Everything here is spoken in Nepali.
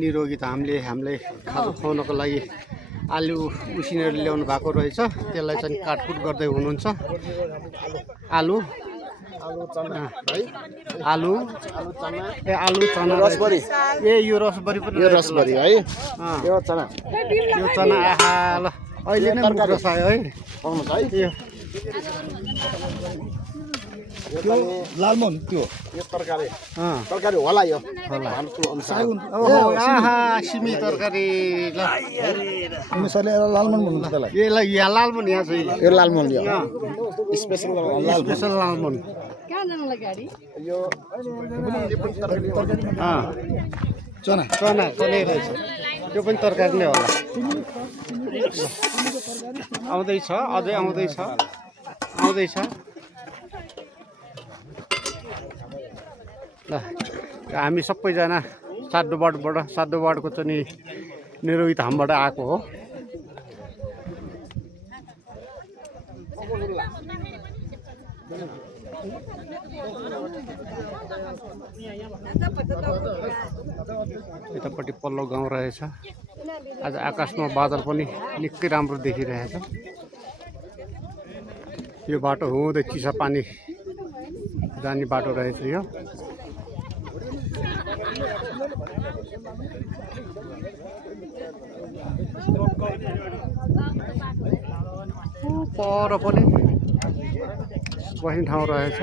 निरोगी धामले हामीलाई खाजा खुवाउनको लागि आलु उसिनेर ल्याउनु भएको रहेछ। त्यसलाई चाहिँ काटकुट गर्दै हुनुहुन्छ। आलु आलु चना रसबरी ए यो रसबरी पनि यो रसबरी है यो चना आहा ल अहिले नै मुख रसायो है पाउनु छ है त्यो लालमोहन त्यो यो तरकारी होला यो ओहो आहा सिमी तरकारी ल अनुसारले लालमोहन भन्नुहुन्छ त्यसलाई यसलाई यहाँ लालमोहन यहाँ छ यो लालमोहन यो स्पेशल स्पेसल लालमोहन यो चना चना चनै रहेछ त्यो पनि तरकारी नै होला आउँदैछ अझै आउँदैछ ल हामी सबैजना सातो वार्डको चाहिँ नि निरोगी धामबाट आएको हो। यतापट्टि पल्लो गाउँ रहेछ। आज आकाशमा बादल पनि निकै राम्रो देखिरहेछ। यो बाटो हुँदै चिसापानी जाने बाटो रहेछ यो। पर पनि बस्ने ठाउँ रहेछ।